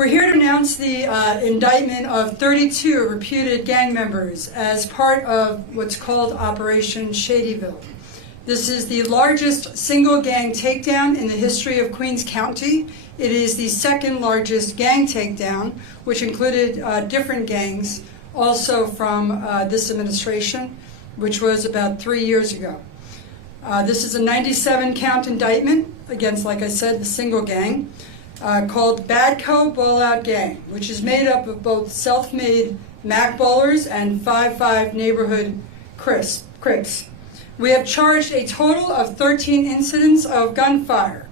We're here to announce the indictment of 32 reputed gang members as part of what's called Operation Shadyville. This is the largest single gang takedown in the history of Queens County. It is the second largest gang takedown, which included different gangs also from this administration, which was about 3 years ago. This is a 97 count indictment against, like I said, the single gang. Called Badco Ball-Out Gang, which is made up of both self-made Mac ballers and 5-5 neighborhood Crips. We have charged a total of 13 incidents of gunfire,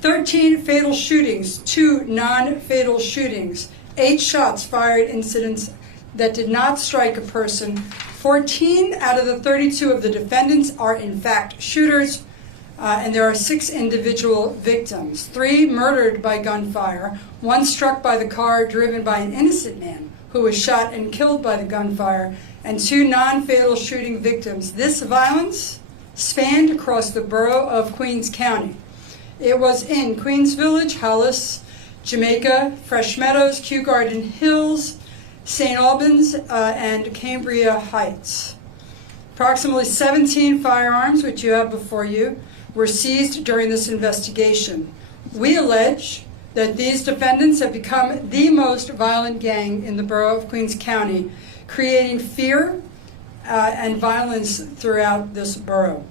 13 fatal shootings, 2 non-fatal shootings, 8 shots fired incidents that did not strike a person. 14 out of the 32 of the defendants are in fact shooters. And there are 6 individual victims, 3 murdered by gunfire, 1 struck by the car driven by an innocent man who was shot and killed by the gunfire, and 2 non-fatal shooting victims. This violence spanned across the borough of Queens County. It was in Queens Village, Hollis, Jamaica, Fresh Meadows, Kew Garden Hills, St. Albans, and Cambria Heights. Approximately 17 firearms, which you have before you, were seized during this investigation. We allege that these defendants have become the most violent gang in the borough of Queens County, creating fear and violence throughout this borough.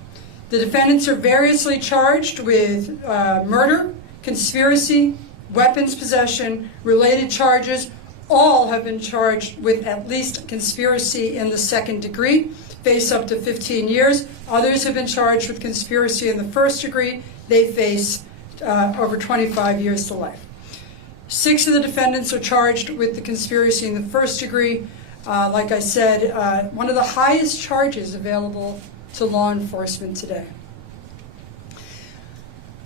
The defendants are variously charged with murder, conspiracy, weapons possession, related charges. All have been charged with at least conspiracy in the 2nd degree. Face up to 15 years. Others have been charged with conspiracy in the 1st degree. They face over 25 years to life. 6 of the defendants are charged with the conspiracy in the 1st degree. Like I said, one of the highest charges available to law enforcement today.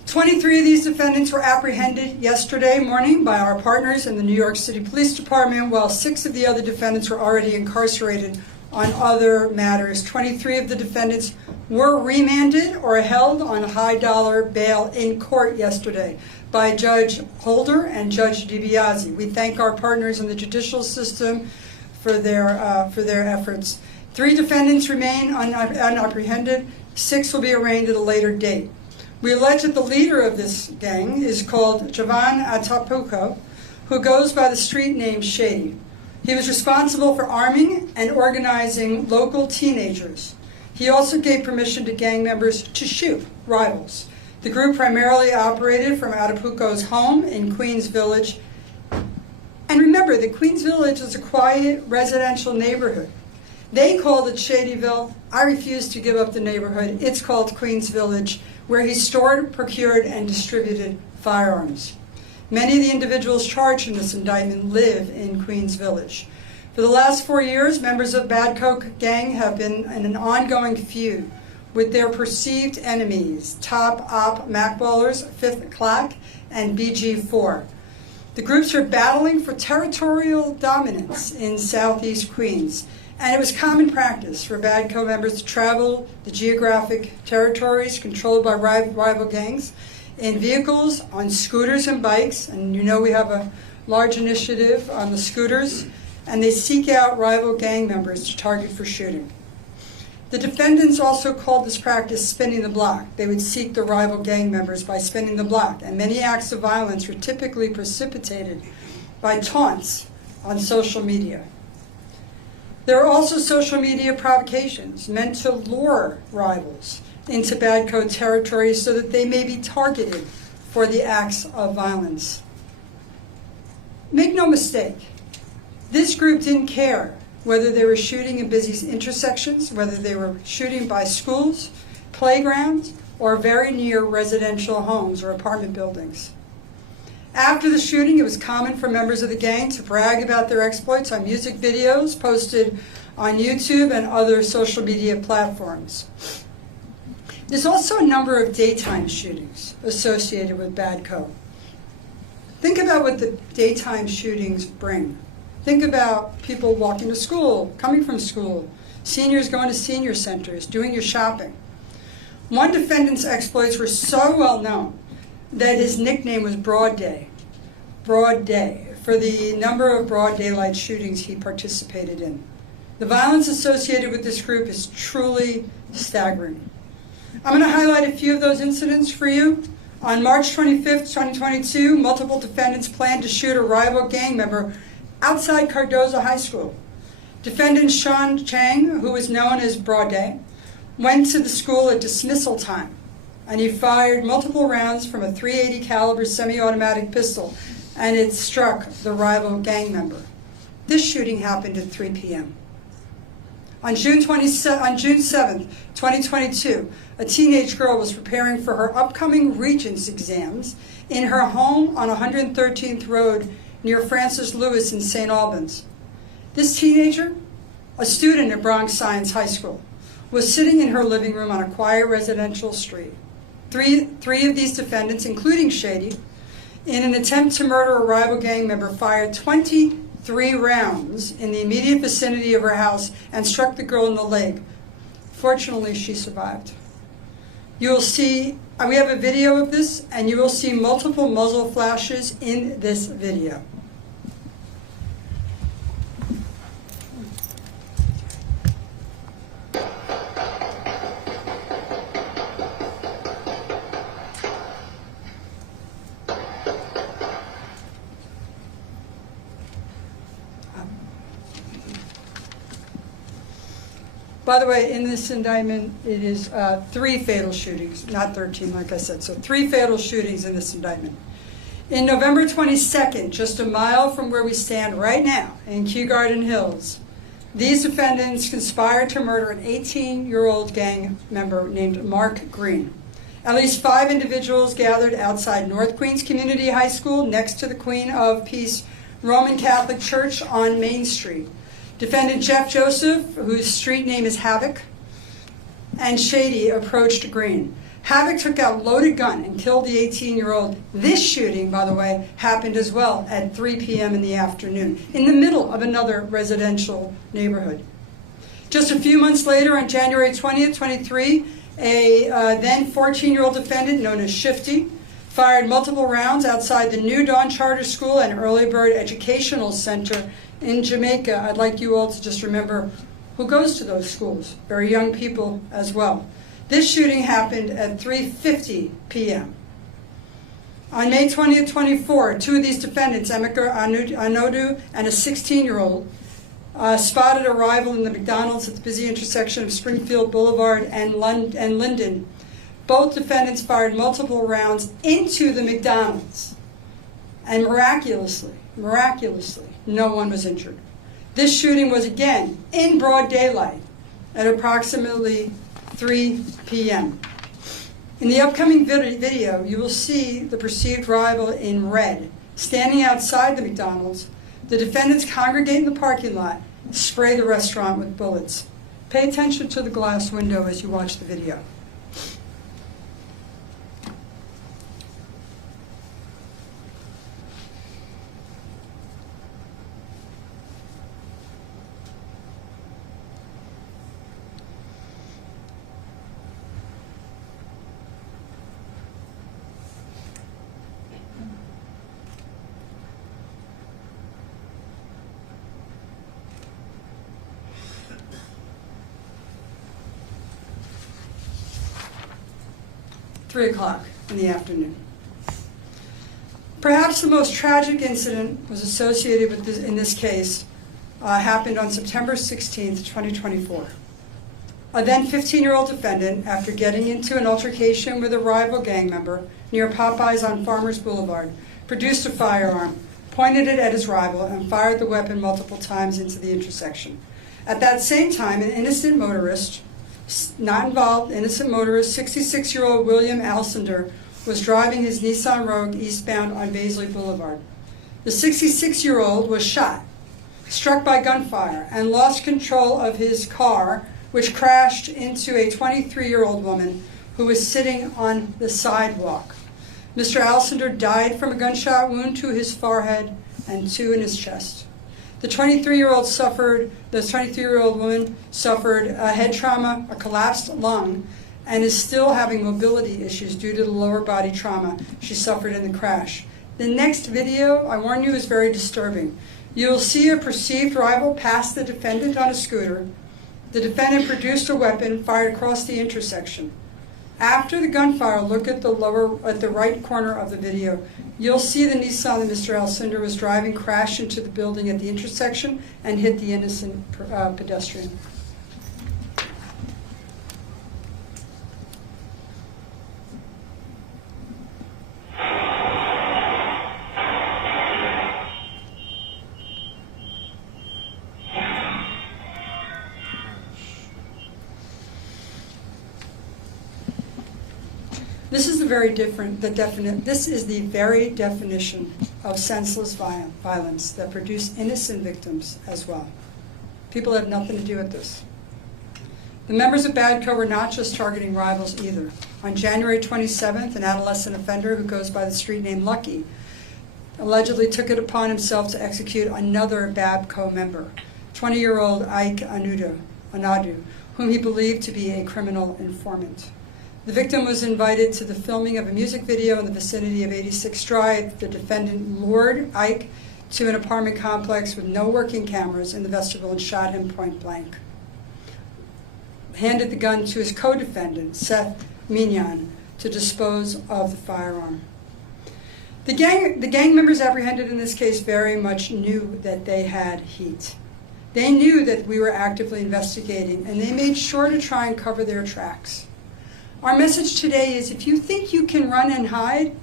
23 of these defendants were apprehended yesterday morning by our partners in the New York City Police Department, while 6 of the other defendants were already incarcerated on other matters. 23 of the defendants were remanded or held on high-dollar bail in court yesterday by Judge Holder and Judge DiBiase. We thank our partners in the judicial system for their efforts. 3 defendants remain unapprehended. 6 will be arraigned at a later date. We allege that the leader of this gang is called Javan Atapuco, who goes by the street name Shady. He was responsible for arming and organizing local teenagers. He also gave permission to gang members to shoot rivals. The group primarily operated from Atapuco's home in Queens Village. And remember that Queens Village is a quiet residential neighborhood. They called it Shadyville. I refuse to give up the neighborhood. It's called Queens Village, where he stored, procured, and distributed firearms. Many of the individuals charged in this indictment live in Queens Village. For the last 4 years, members of Badco gang have been in an ongoing feud with their perceived enemies, Top Op Macballers, 5th Clack, and BG4. The groups are battling for territorial dominance in Southeast Queens, and it was common practice for Badco members to travel the geographic territories controlled by rival gangs in vehicles, on scooters and bikes, and you know we have a large initiative on the scooters, and they seek out rival gang members to target for shooting. The defendants also called this practice spinning the block. They would seek the rival gang members by spinning the block, and many acts of violence were typically precipitated by taunts on social media. There are also social media provocations meant to lure rivals into Badco territory so that they may be targeted for the acts of violence. Make no mistake, this group didn't care whether they were shooting in busy intersections, whether they were shooting by schools, playgrounds, or very near residential homes or apartment buildings. After the shooting, it was common for members of the gang to brag about their exploits on music videos posted on YouTube and other social media platforms. There's also a number of daytime shootings associated with Badco. Think about what the daytime shootings bring. Think about people walking to school, coming from school, seniors going to senior centers, doing your shopping. One defendant's exploits were so well known that his nickname was Broad Day. Broad Day. for the number of broad daylight shootings he participated in. The violence associated with this group is truly staggering. I'm going to highlight a few of those incidents for you. On March 25th, 2022, multiple defendants planned to shoot a rival gang member outside Cardozo High School. Defendant Sean Chang, who is known as Broad Day, went to the school at dismissal time, and he fired multiple rounds from a .380 caliber semi-automatic pistol, and it struck the rival gang member. This shooting happened at 3 p.m. On June 7th, 2022, a teenage girl was preparing for her upcoming Regents exams in her home on 113th Road near Francis Lewis in St. Albans. This teenager, a student at Bronx Science High School, was sitting in her living room on a quiet residential street. Three of these defendants, including Shady, in an attempt to murder a rival gang member, fired 23 rounds in the immediate vicinity of her house and struck the girl in the leg. Fortunately, she survived. You will see, we have a video of this, and you will see multiple muzzle flashes in this video. By the way, in this indictment, it is 3 fatal shootings, not 13, like I said. So 3 fatal shootings in this indictment. In November 22nd, just a mile from where we stand right now in Kew Garden Hills, these defendants conspired to murder an 18-year-old gang member named Mark Green. At least 5 individuals gathered outside North Queens Community High School next to the Queen of Peace Roman Catholic Church on Main Street. Defendant Jeff Joseph, whose street name is Havoc, and Shady approached Green. Havoc took out a loaded gun and killed the 18-year-old. This shooting, by the way, happened as well at 3 p.m. in the afternoon, in the middle of another residential neighborhood. Just a few months later, on January 20th, 23, a then 14-year-old defendant known as Shifty fired multiple rounds outside the New Dawn Charter School and Early Bird Educational Center in Jamaica. I'd like you all to just remember who goes to those schools, very young people as well. This shooting happened at 3:50 p.m. On May 20th, 24, 2 of these defendants, Emeka Anodu and a 16-year-old, spotted a rival in the McDonald's at the busy intersection of Springfield Boulevard and Linden. Both defendants fired multiple rounds into the McDonald's, and miraculously, no one was injured. This shooting was again in broad daylight at approximately 3 p.m. In the upcoming video, you will see the perceived rival in red standing outside the McDonald's. The defendants congregate in the parking lot, spray the restaurant with bullets. Pay attention to the glass window as you watch the video. Three o'clock in the afternoon. Perhaps the most tragic incident was associated with this, in this case, happened on September 16th, 2024. A then 15-year-old defendant, after getting into an altercation with a rival gang member near Popeyes on Farmers Boulevard, produced a firearm, pointed it at his rival, and fired the weapon multiple times into the intersection. At that same time, an innocent motorist, 66-year-old William Alcindor, was driving his Nissan Rogue eastbound on Baisley Boulevard. The 66-year-old was shot, struck by gunfire, and lost control of his car, which crashed into a 23-year-old woman who was sitting on the sidewalk. Mr. Alcindor died from a gunshot wound to his forehead and 2 in his chest. The 23-year-old woman suffered a head trauma, a collapsed lung, and is still having mobility issues due to the lower body trauma she suffered in the crash. The next video, I warn you, is very disturbing. You'll see a perceived rival pass the defendant on a scooter. The defendant produced a weapon, fired across the intersection. After the gunfire, look at the right corner of the video. You'll see the Nissan that Mr. Alcindor was driving crash into the building at the intersection and hit the innocent pedestrian. This is the very this is the very definition of senseless violence that produce innocent victims as well. People have nothing to do with this. The members of BADCO were not just targeting rivals either. On January 27th, an adolescent offender who goes by the street name Lucky allegedly took it upon himself to execute another BADCO member, 20-year-old Ike Anadu, whom he believed to be a criminal informant. The victim was invited to the filming of a music video in the vicinity of 86th Drive. The defendant lured Ike to an apartment complex with no working cameras in the vestibule and shot him point blank. Handed the gun to his co-defendant, Seth Mignon, to dispose of the firearm. The gang members apprehended in this case very much knew that they had heat. They knew that we were actively investigating, and they made sure to try and cover their tracks. Our message today is, if you think you can run and hide,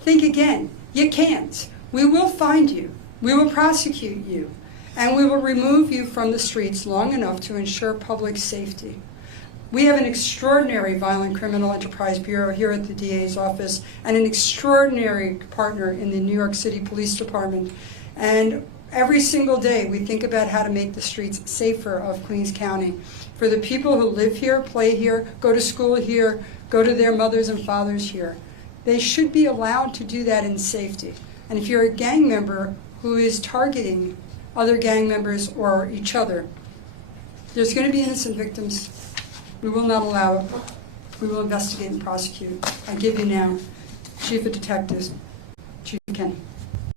think again. You can't. We will find you. We will prosecute you. And we will remove you from the streets long enough to ensure public safety. We have an extraordinary Violent Criminal Enterprise Bureau here at the DA's office and an extraordinary partner in the New York City Police Department. And every single day we think about how to make the streets safer of Queens County. For the people who live here, play here, go to school here, go to their mothers and fathers here. They should be allowed to do that in safety. And if you're a gang member who is targeting other gang members or each other, there's going to be innocent victims. We will not allow it. We will investigate and prosecute. I give you now Chief of Detectives, Chief Ken.